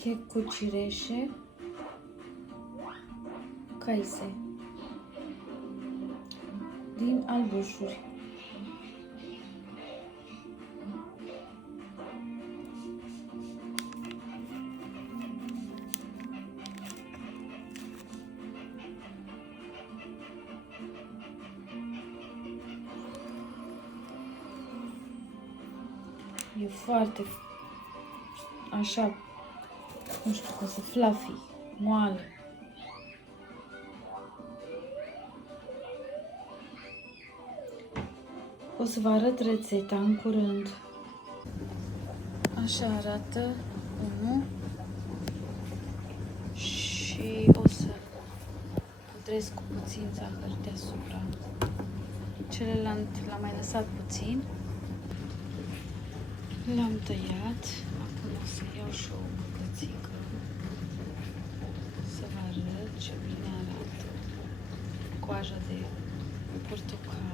Chec cu cireșe, caise din albușuri. E foarte așa, nu știu cum să, fluffy, moale. O să vă arăt rețeta în curând. Așa arată unul și o să pudrez cu puțin zahăr deasupra. Celălalt l-am mai lăsat puțin. L-am tăiat. Acum o să iau și o bucățică să vă arăt ce bine arată. Coaja de portocală.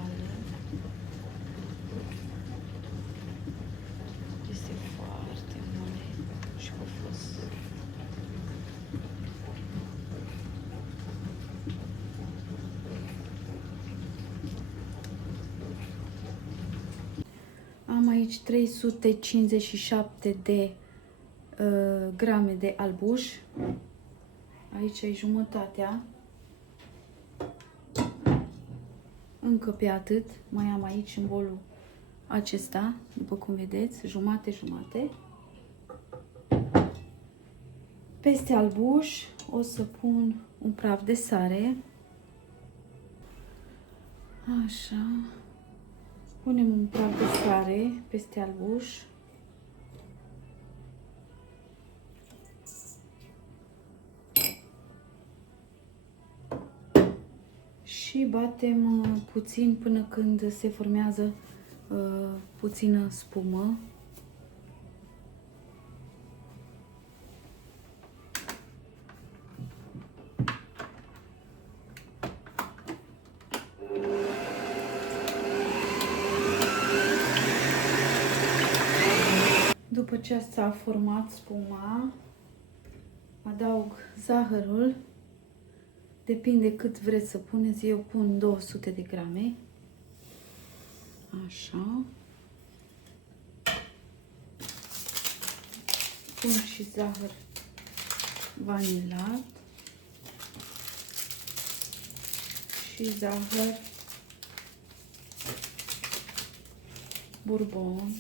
Este foarte mare și pufos. Am aici 357 de grame de albuș. Aici e jumătatea. Încă pe atât. Mai am aici în bolul acesta, după cum vedeți, jumate-jumate. Peste albuș o să pun un praf de sare. Așa. Punem un praf de sare peste albuș. Și batem puțin până când se formează puțină spumă. După ce s-a format spuma, adaug zahărul. Depinde cât vreți să puneți. Eu pun 200 de grame. Așa. Pun și zahăr vanilat. Și zahăr bourbon.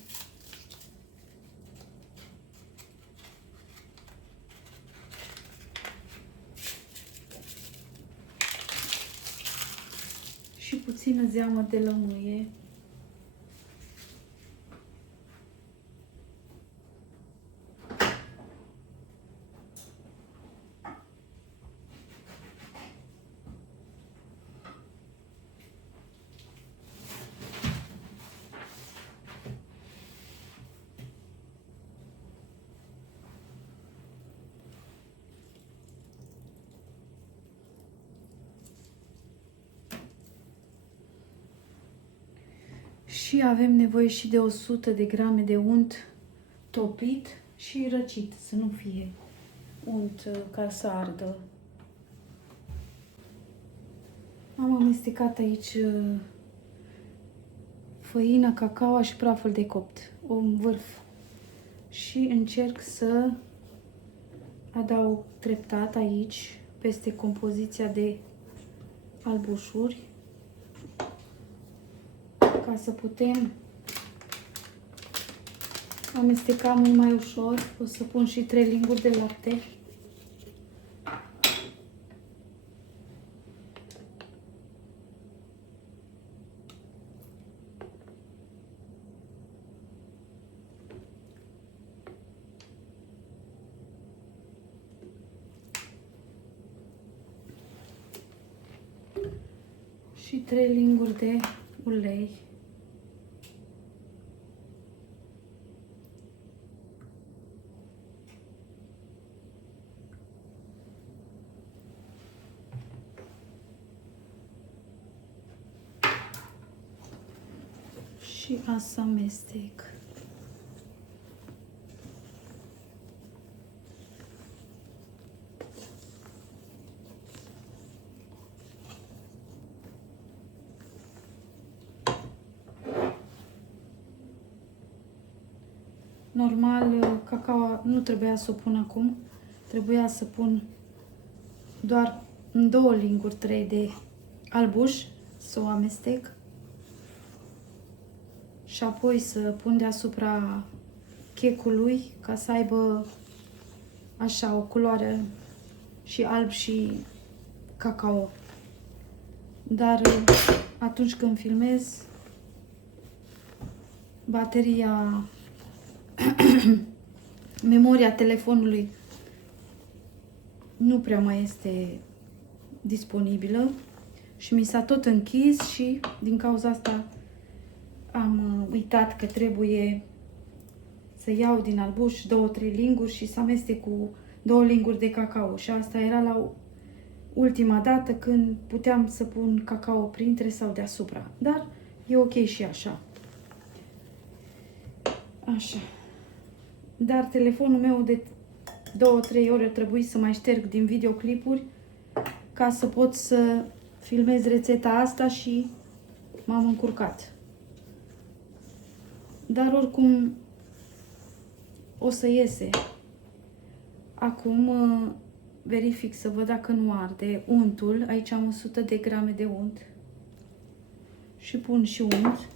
Și puțină zeamă de lămâie. Și avem nevoie și de 100 de grame de unt topit și răcit, să nu fie unt ca să ardă. Am amestecat aici făina, cacao și praful de copt, în vârf. Și încerc să adaug treptat aici, peste compoziția de albușuri, ca să putem amesteca mult mai ușor. O să pun și 3 linguri de lapte. Și 3 linguri de ulei. Și asta amestec. Normal, cacao nu trebuia să o pun acum. Trebuia să pun doar în 2 linguri, 3 de albuș, să o amestec. Și apoi să pun deasupra checului ca să aibă așa o culoare și alb și cacao. Dar atunci când filmez, bateria, memoria telefonului nu prea mai este disponibilă și mi s-a tot închis și din cauza asta am uitat că trebuie să iau din albuș 2-3 linguri și să amestec cu 2 linguri de cacao. Și asta era la ultima dată când puteam să pun cacao printre sau deasupra. Dar e ok și așa. Așa. Dar telefonul meu de 2-3 ori a trebuit să mai șterg din videoclipuri ca să pot să filmez rețeta asta și m-am încurcat. Dar oricum o să iese. Acum verific să văd dacă nu arde untul. Aici am 100 de grame de unt. Și pun și unt.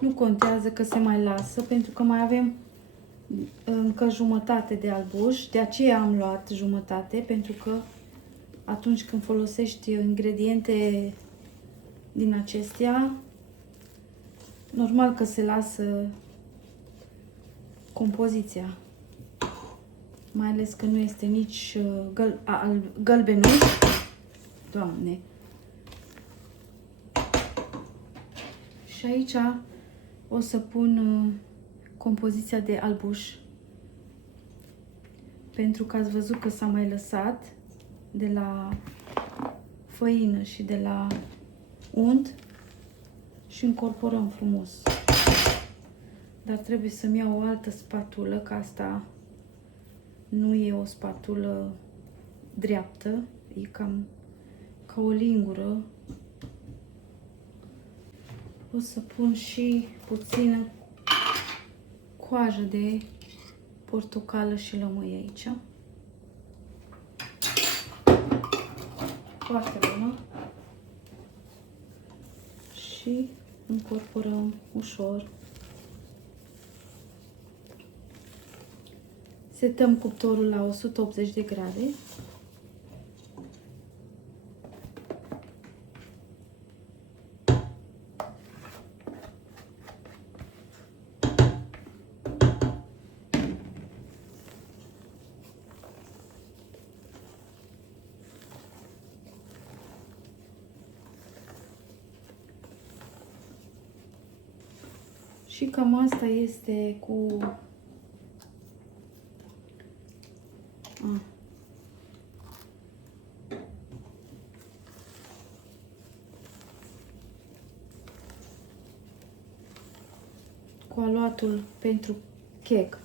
Nu contează că se mai lasă, pentru că mai avem încă jumătate de albuș. De aceea am luat jumătate, pentru că atunci când folosești ingrediente din acestea, normal că se lasă compoziția. Mai ales că nu este nici gălbenuș. Doamne! Și aici o să pun compoziția de albuș, pentru că ați văzut că s-a mai lăsat de la făină și de la unt și încorporăm frumos. Dar trebuie să-mi iau o altă spatulă, că asta nu e o spatulă dreaptă, e cam ca o lingură. O să pun și puțină coajă de portocală și lămâie aici. Foarte bună. Și încorporăm ușor. Setăm cuptorul la 180 de grade. Și cam asta este cu aluatul pentru cake.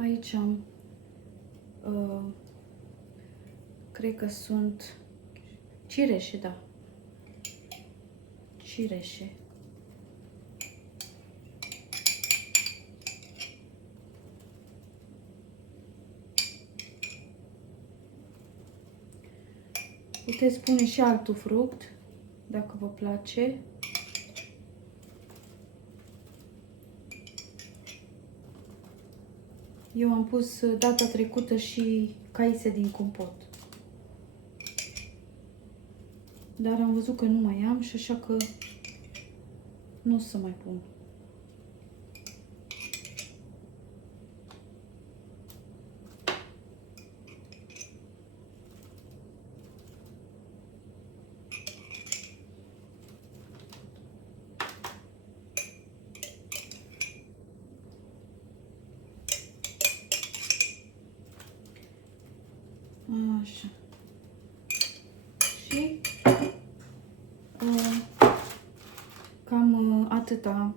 Aici am, cred că sunt Cireșe, da. Cireșe. Puteți pune și altul fruct, dacă vă place. Eu am pus data trecută și caise din compot. Dar am văzut că nu mai am și așa că nu o să mai pun. Așa. Și cam atâta.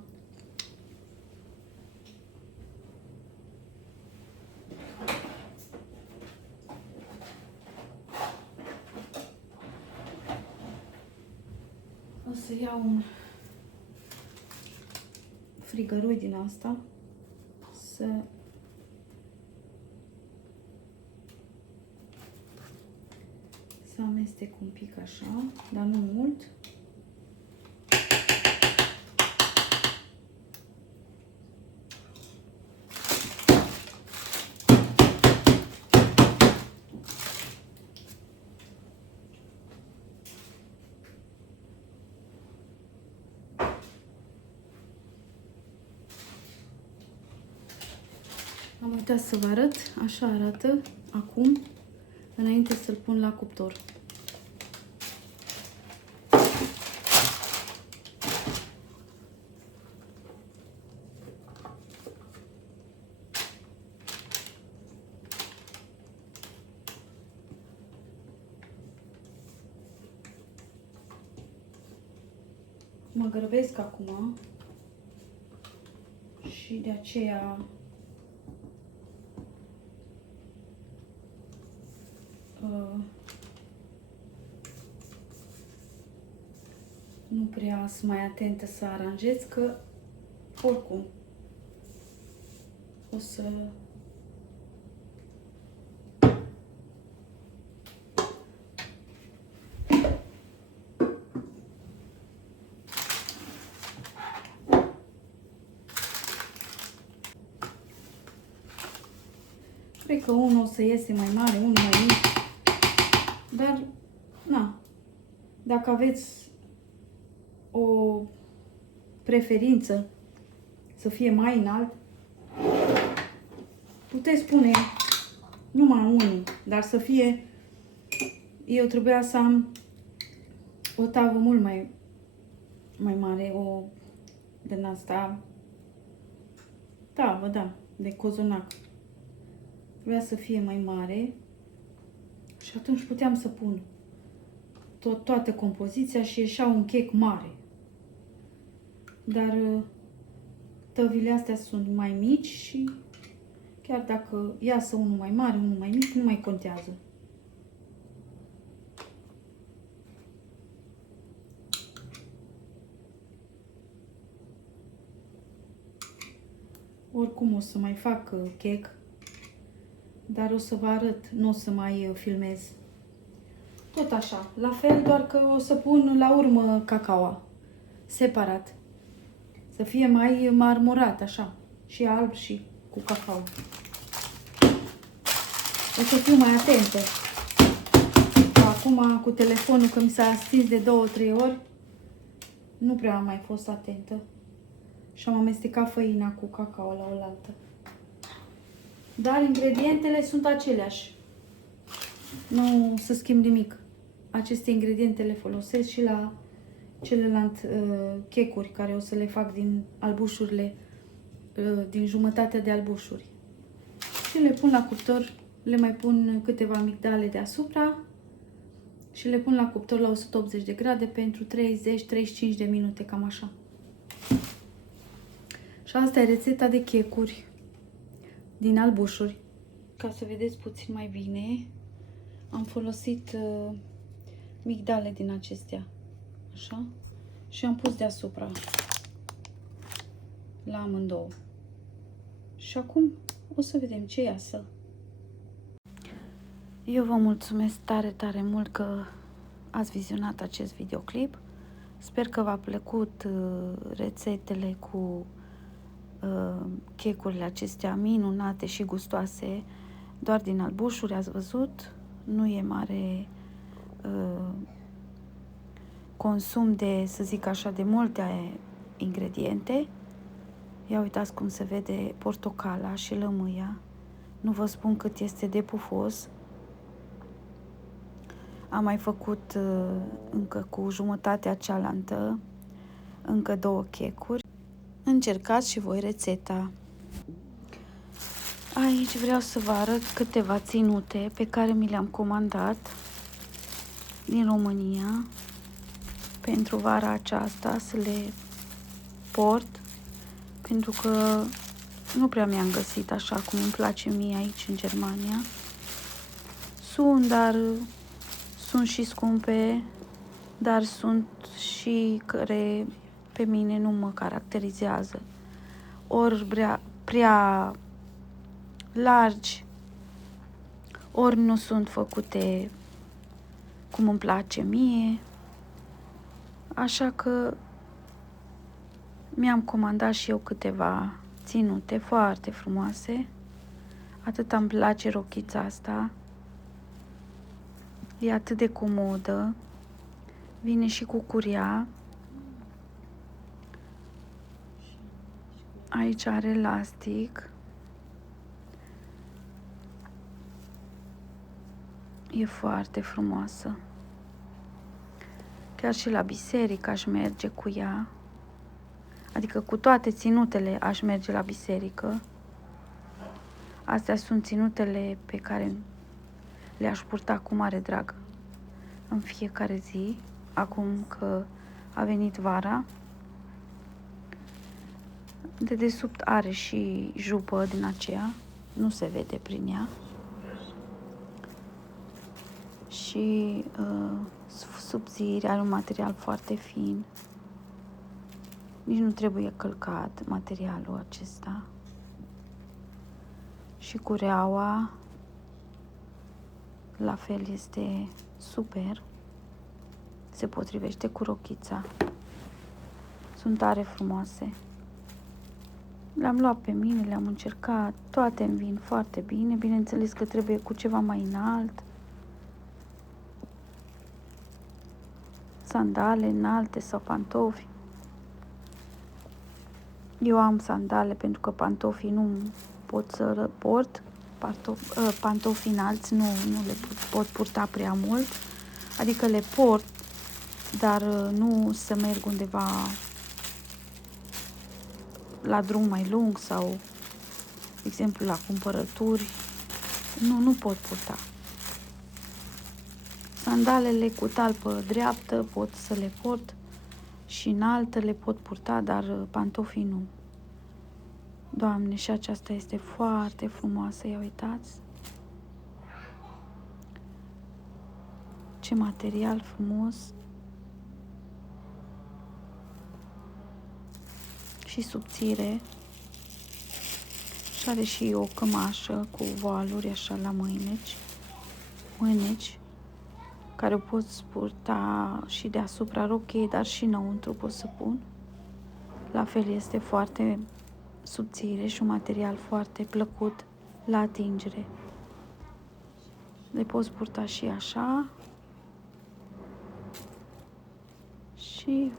O să iau un frigărui din asta să amestec un pic așa, dar nu mult. Am uitat să vă arăt, așa arată acum, înainte să-l pun la cuptor. Mă grăbesc acum și de aceea nu prea sunt mai atentă să aranjez, că oricum o să cred că unul o să iese mai mare, unul mai mic, dar na, dacă aveți o preferință să fie mai înalt, puteți pune numai unul, dar să fie, eu trebuia să am o tavă mult mai mare, o din asta, tavă, da, de cozonac. Trebuia să fie mai mare și atunci puteam să pun toată compoziția și ieșea un chec mare. Dar tăvile astea sunt mai mici și chiar dacă iasă unul mai mare, unul mai mic, nu mai contează. Oricum o să mai fac chec, dar o să vă arăt, nu o să mai filmez. Tot așa, la fel, doar că o să pun la urmă cacaoa, separat. Să fie mai marmorat, așa, și alb și cu cacao. O să fiu mai atentă. Acum, cu telefonul, că mi s-a stins de 2-3 ori, nu prea am mai fost atentă. Și am amestecat făina cu cacao la oaltă. Dar ingredientele sunt aceleași. Nu se schimb nimic. Aceste ingrediente le folosesc și la celelalte checuri care o să le fac din albușurile, din jumătatea de albușuri. Și le pun la cuptor, le mai pun câteva migdale deasupra și le pun la cuptor la 180 de grade pentru 30-35 de minute, cam așa. Și asta e rețeta de checuri din albușuri. Ca să vedeți puțin mai bine, am folosit migdale din acestea. Așa. Și am pus deasupra la amândouă. Și acum o să vedem ce iasă. Eu vă mulțumesc tare, tare mult că ați vizionat acest videoclip. Sper că v-a plăcut rețetele cu checurile acestea minunate și gustoase, doar din albușuri, ați văzut. Nu e mare consum de, să zic așa, de multe ingrediente. Ia uitați cum se vede portocala și lămâia. Nu vă spun cât este de pufos. Am mai făcut încă cu jumătatea cealaltă încă 2 checuri. Încercați și voi rețeta. Aici vreau să vă arăt câteva ținute pe care mi le-am comandat din România pentru vara aceasta, să le port, pentru că nu prea mi-am găsit așa cum îmi place mie aici în Germania. Sunt și scumpe, dar sunt și care pe mine nu mă caracterizează. Ori prea largi, ori nu sunt făcute cum îmi place mie. Așa că mi-am comandat și eu câteva ținute foarte frumoase. Atât îmi place rochița asta. E atât de comodă. Vine și cu curea. Aici are elastic. E foarte frumoasă. Chiar și la biserică aș merge cu ea. Adică cu toate ținutele aș merge la biserică. Astea sunt ținutele pe care le-aș purta cu mare drag în fiecare zi, acum că a venit vara. De desubt are și jupă din aceea, nu se vede prin ea. Și subțire, are un material foarte fin. Nici nu trebuie călcat materialul acesta. Și cureaua la fel este super. Se potrivește cu rochița. Sunt tare frumoase. Le-am luat pe mine, le-am încercat, toate îmi vin foarte bine. Bineînțeles că trebuie cu ceva mai înalt. Sandale înalte sau pantofi. Eu am sandale pentru că pantofii nu pot să port. Pantofi înalți nu le pot purta prea mult. Adică le port, dar nu să merg undeva la drum mai lung sau, de exemplu, la cumpărături. Nu pot purta. Sandalele cu talpă dreaptă pot să le port și înaltă le pot purta, dar pantofii nu. Doamne, și aceasta este foarte frumoasă, ia uitați. Ce material frumos. Și subțire. Și are și o cămașă cu voaluri așa la mâneci, care o poți purta și deasupra rochiei, dar și înăuntru pot să pun. La fel este foarte subțire și un material foarte plăcut la atingere. Le poți purta și așa și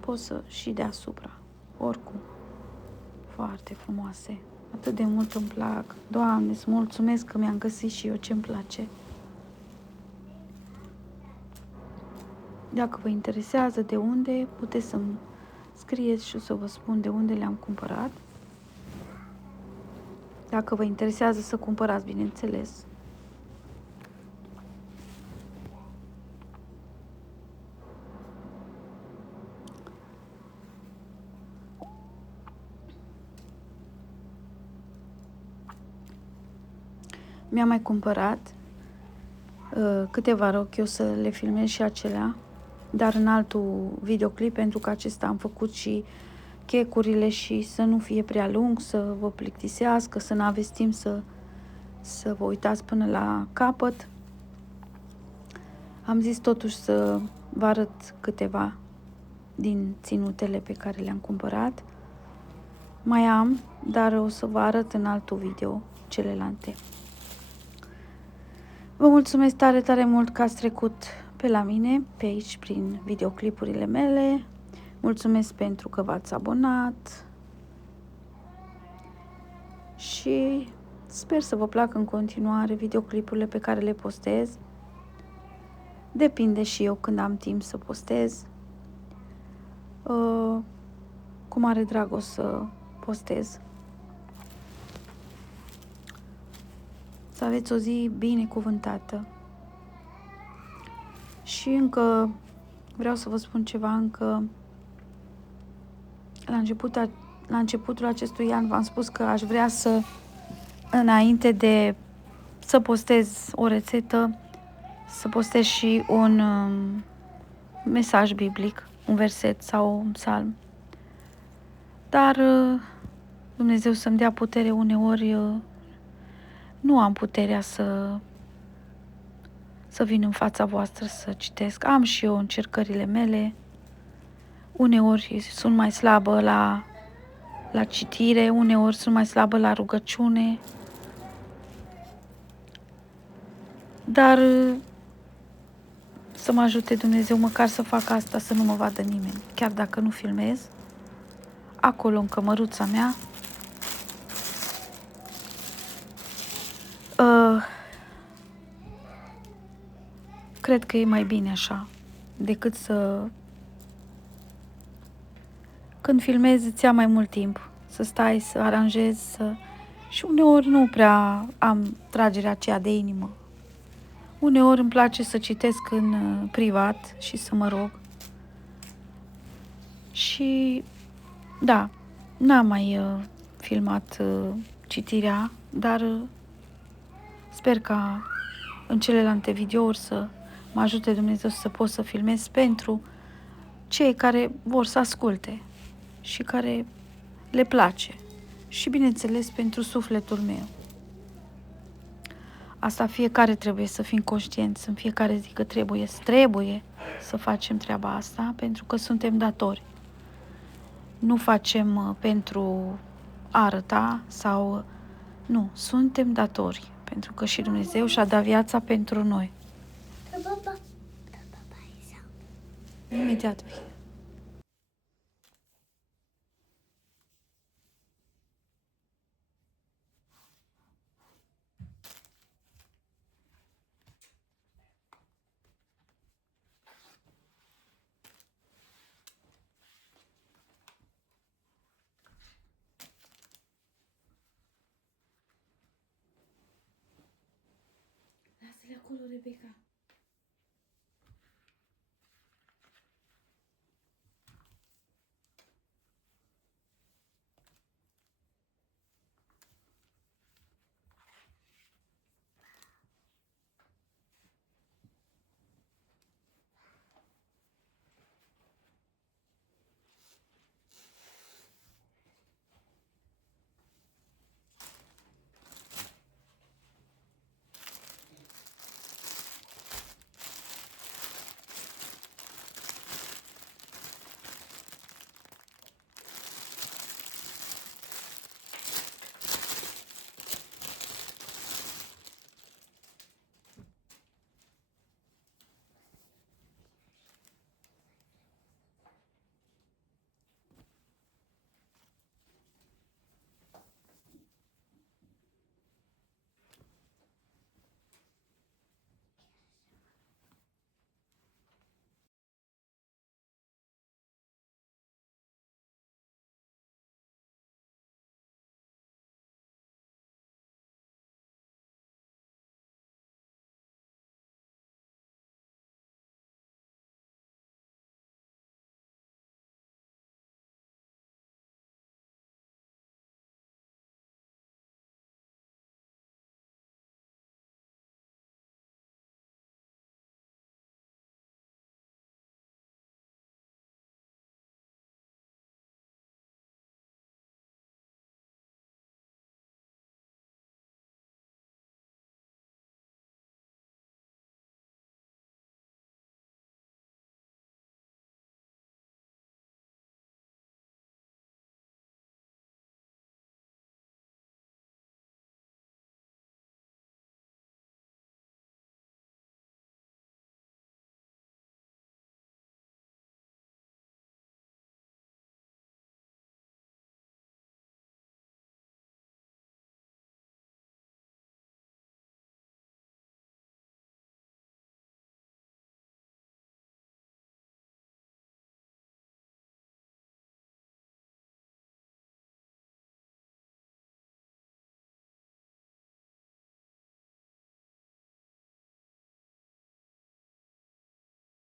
poți să și deasupra, oricum. Foarte frumoase. Atât de mult îmi plac. Doamne, îți mulțumesc că mi-am găsit și eu ce-mi place. Dacă vă interesează de unde, puteți să-mi scrieți și să vă spun de unde le-am cumpărat. Dacă vă interesează să cumpărați, bineînțeles. Mi-am mai cumpărat câteva rochi, o să le filmez și acelea, dar în altul videoclip, pentru că acesta am făcut și checurile și să nu fie prea lung, să vă plictisească, să nu aveți timp să vă uitați până la capăt. Am zis totuși să vă arăt câteva din ținutele pe care le-am cumpărat. Mai am, dar o să vă arăt în altul video celelalte. Vă mulțumesc tare, tare mult că ați trecut pe la mine, pe aici, prin videoclipurile mele. Mulțumesc pentru că v-ați abonat și sper să vă placă în continuare videoclipurile pe care le postez. Depinde și eu când am timp să postez. Cu mare drag o să postez. Să aveți o zi binecuvântată. Și încă vreau să vă spun ceva, încă la începutul acestui an v-am spus că aș vrea să, înainte de să postez o rețetă, să postez și un mesaj biblic, un verset sau un psalm. Dar Dumnezeu să-mi dea putere, uneori nu am puterea să vin în fața voastră să citesc. Am și eu încercările mele. Uneori sunt mai slabă la citire, uneori sunt mai slabă la rugăciune. Dar să mă ajute Dumnezeu măcar să fac asta, să nu mă vadă nimeni. Chiar dacă nu filmez, acolo în cămăruța mea, cred că e mai bine așa, decât să... Când filmezi îți ia mai mult timp să stai, să aranjezi, și uneori nu prea am tragerea aceea de inimă. Uneori îmi place să citesc în privat și să mă rog. Și da, n-am mai filmat citirea, dar sper ca în celelalte videouri să mă ajute Dumnezeu să pot să filmez pentru cei care vor să asculte și care le place. Și bineînțeles pentru sufletul meu. Asta fiecare trebuie să fim conștienți în fiecare zi că trebuie să facem treaba asta, pentru că suntem datori. Nu facem pentru a arăta sau... Nu, suntem datori, pentru că și Dumnezeu și-a dat viața pentru noi. Imediat vii. Lasă-le acolo, Rebecca.